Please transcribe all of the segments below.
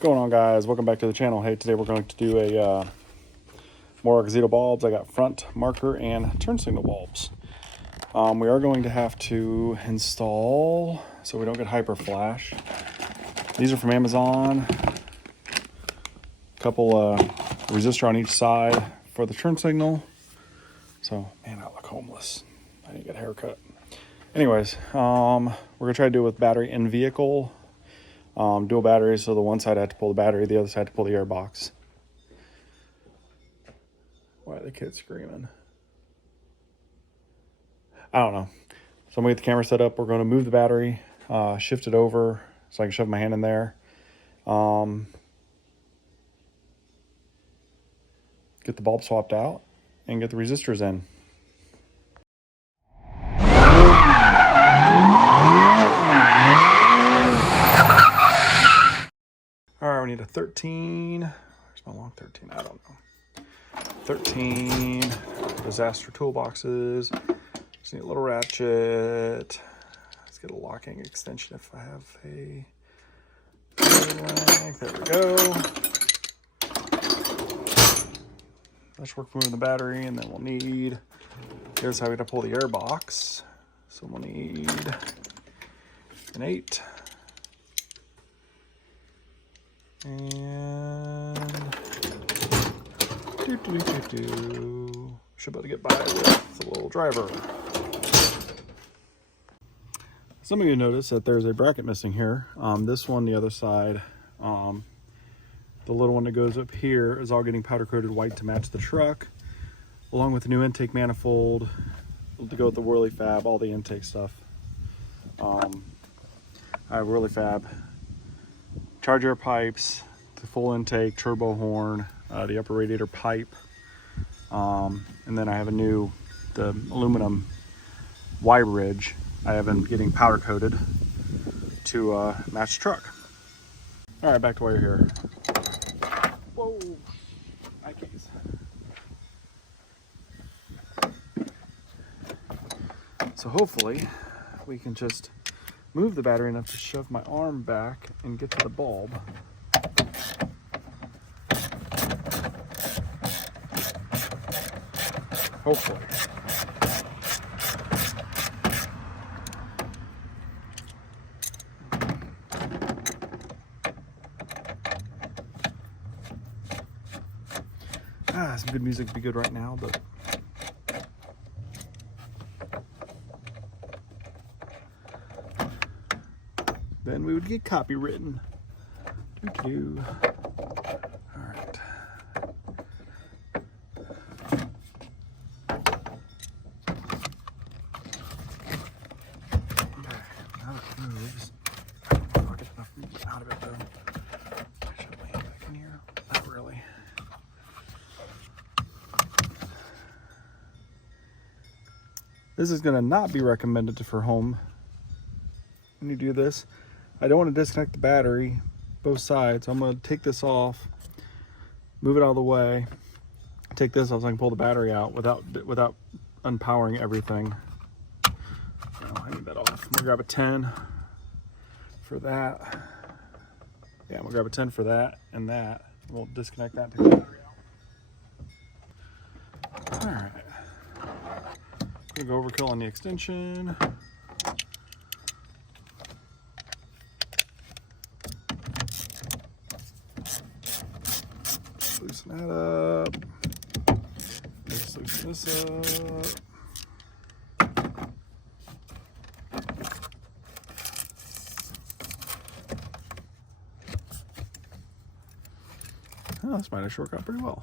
What's going on, guys? Welcome back to the channel. Hey, today we're going to do a more Auxito bulbs. I got front marker and turn signal bulbs. We are going to have to install so we don't get hyper flash. These are from Amazon. A couple resistor on each side for the turn signal. So, man, I look homeless. I need to get a haircut. Anyways, we're gonna try to do it with battery in vehicle. Dual batteries, so the one side I had to pull the battery, the other side to pull the air box. Why are the kids screaming? I don't know. So I'm gonna get the camera set up. We're gonna move the battery, shift it over so I can shove my hand in there. Get the bulb swapped out and get the resistors in. All right, we need a 13. Where's my long 13? I don't know. 13 disaster toolboxes. Just need a little ratchet. Let's get a locking extension if I have a. There we go. Let's work moving the battery, and then we'll need. Here's how we're gonna pull the air box. So we'll need an 8. And should be able to get by with the little driver. Some of you notice that there's a bracket missing here. This one, the other side, the little one that goes up here is all getting powder coated white to match the truck, along with the new intake manifold to go with the Whirly Fab, all the intake stuff. I have Whirly Fab. Charge air pipes, the full intake, turbo horn, the upper radiator pipe, and then I have the aluminum Y bridge. I have been getting powder coated to match the truck. All right, back to wire here. Whoa, my keys. So hopefully we can just move the battery enough to shove my arm back and get to the bulb. Hopefully. Some good music would be good right now, but then we would get copywritten. Doo-doo. All right. Okay, now that it moves, I'll get enough movement out of it though. I should lay it back in here. Not really. This is gonna not be recommended for home. When you do this, I don't want to disconnect the battery, both sides. I'm going to take this off, move it out of the way, take this off so I can pull the battery out without unpowering everything. Oh, I need that off. I'm going to grab a 10 for that. Yeah, I'm going to grab a 10 for that and that. We'll disconnect that and take the battery out. All right. I'm going to go overkill on the extension. Loosen that up. Let's loosen this up. Oh, this might have worked out pretty well.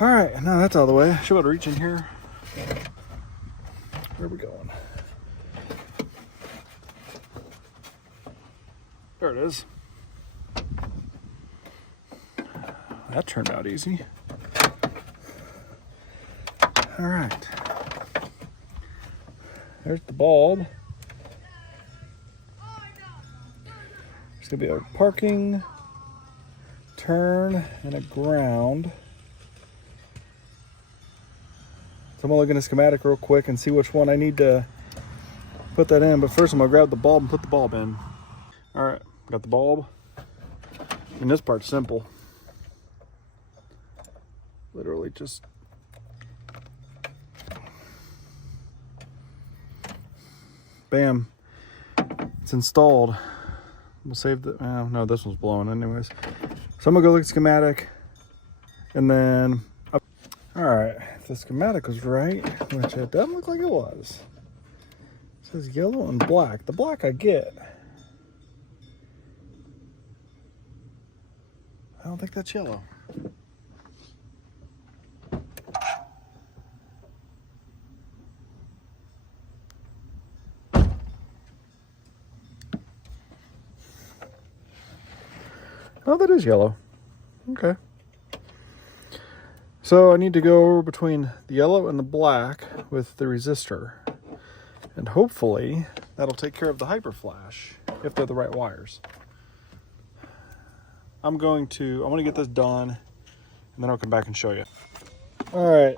All right, now that's out of the way. I should be able to reach in here. Where are we going? There it is. That turned out easy. All right. There's the bulb. It's gonna be a parking, turn, and a ground. So I'm gonna look at a schematic real quick and see which one I need to put that in. But first I'm gonna grab the bulb and put the bulb in. All right, got the bulb. And this part's simple. Literally just bam, it's installed. We'll save the, oh, no, this one's blowing anyways. So I'm gonna go look at schematic and then, all right, if the schematic was right, which it doesn't look like it was. It says yellow and black. The black I get. I don't think that's yellow. Oh, that is yellow. Okay. So I need to go over between the yellow and the black with the resistor. And hopefully that'll take care of the hyper flash if they're the right wires. I want to get this done and then I'll come back and show you. All right,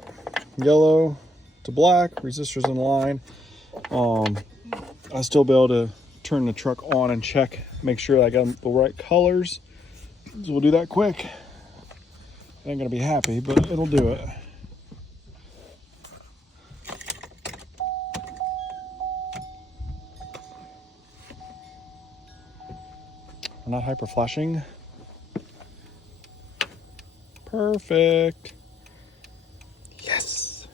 yellow to black, resistors in line. I'll still be able to turn the truck on and check, make sure I got the right colors. So we'll do that quick. I ain't gonna be happy, but it'll do it. I'm not hyper flashing. Perfect. Yes.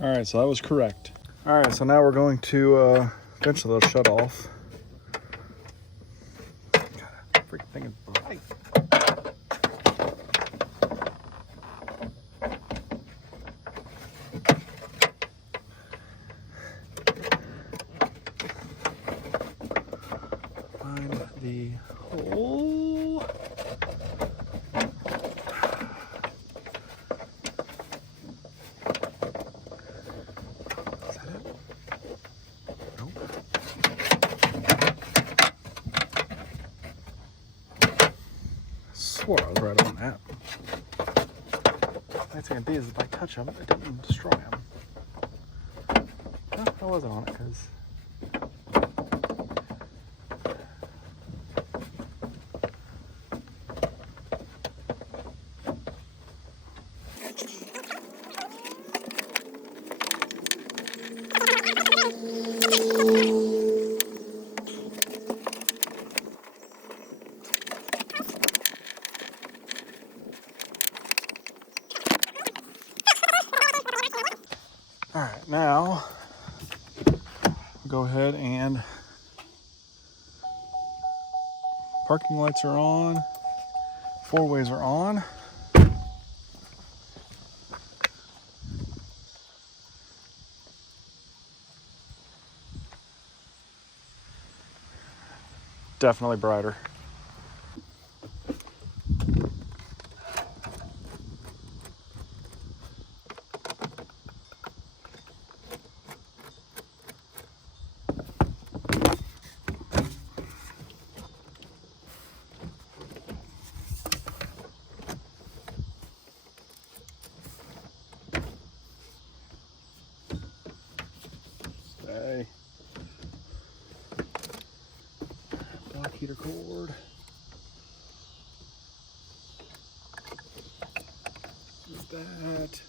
All right, so that was correct. All right, so now we're going to, eventually they'll shut off. God, that freaking thing is bright. Find the hole. Is that it? Nope. I swore I was right on that. The nice thing is if I touch them, it doesn't destroy them. No, I wasn't on it because all right, now go ahead and parking lights are on, four ways are on. Definitely brighter. Stay. Black heater cord. That.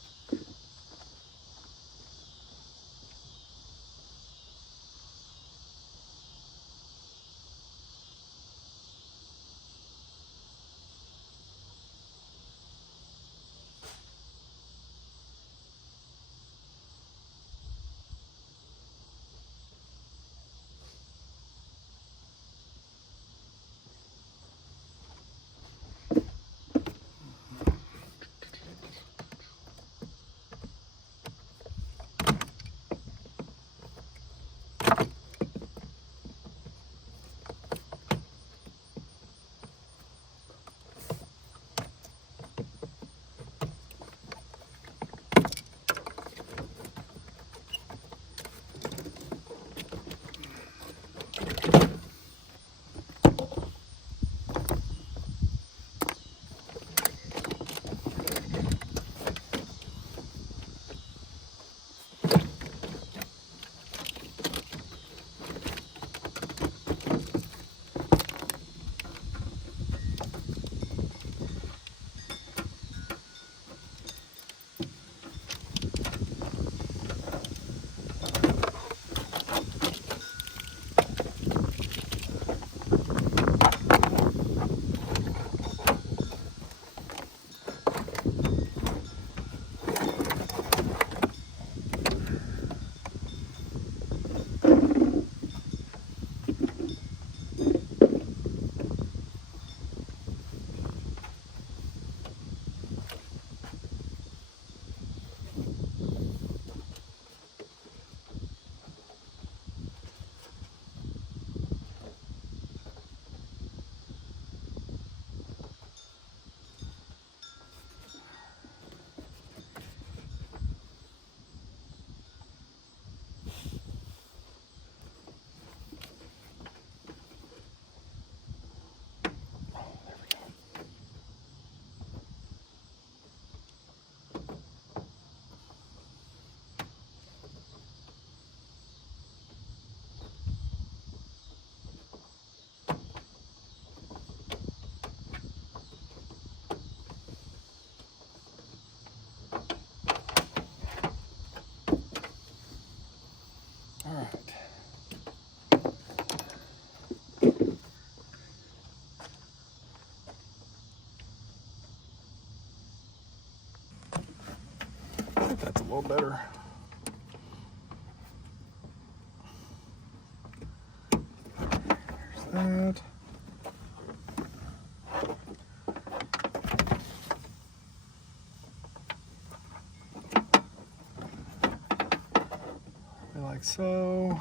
little better. There's that. Like so.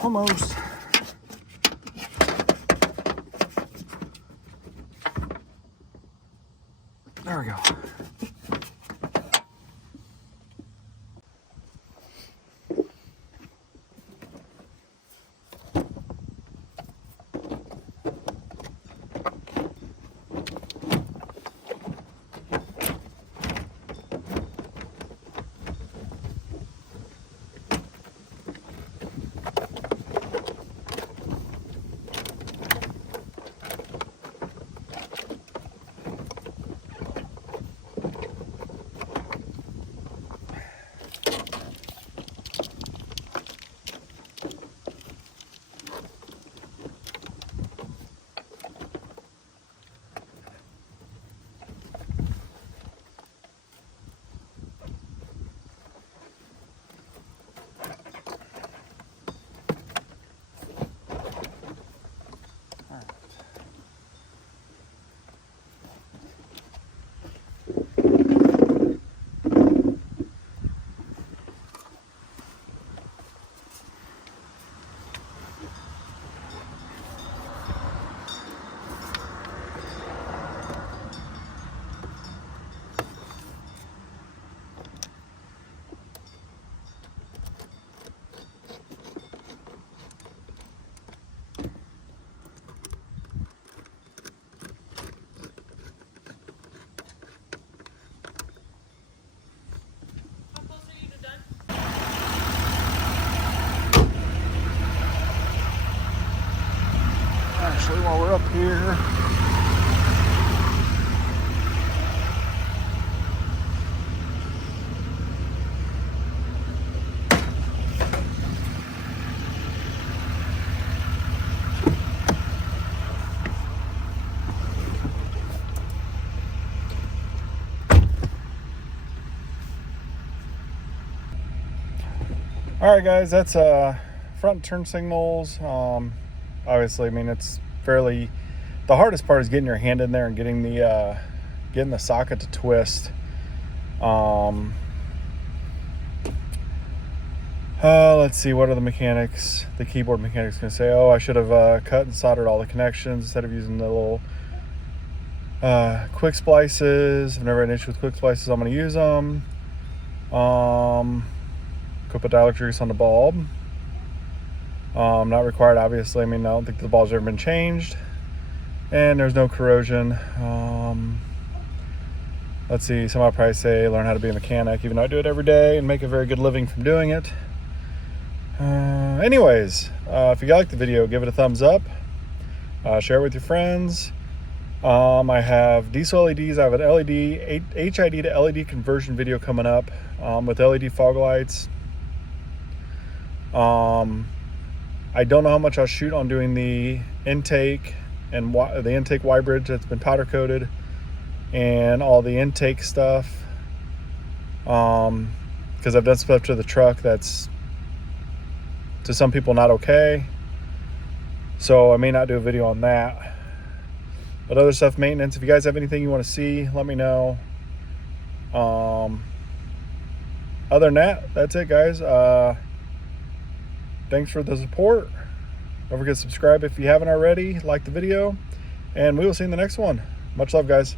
Almost. There we go. Actually, while we're up here, All right, guys, that's front turn signals. Obviously, I mean, it's fairly, the hardest part is getting your hand in there and getting the socket to twist. Let's see, what are the mechanics, the keyboard mechanics going to say? Oh, I should have cut and soldered all the connections instead of using the little quick splices. I've never had an issue with quick splices. I'm going to use them. Could put dielectric grease on the bulb. Not required, obviously. I mean, I don't think the bulb's ever been changed. And there's no corrosion. Let's see, somebody probably say learn how to be a mechanic, even though I do it every day and make a very good living from doing it. Anyways, if you like the video, give it a thumbs up. Share it with your friends. I have diesel LEDs. I have an LED, HID to LED conversion video coming up with LED fog lights. I don't know how much I'll shoot on doing the intake and the intake Y bridge that's been powder coated and all the intake stuff. Because I've done stuff to the truck that's to some people not okay. So I may not do a video on that. But other stuff, maintenance, if you guys have anything you want to see, let me know. Other than that, that's it, guys. Thanks for the support. Don't forget to subscribe if you haven't already. Like the video. And we will see you in the next one. Much love, guys.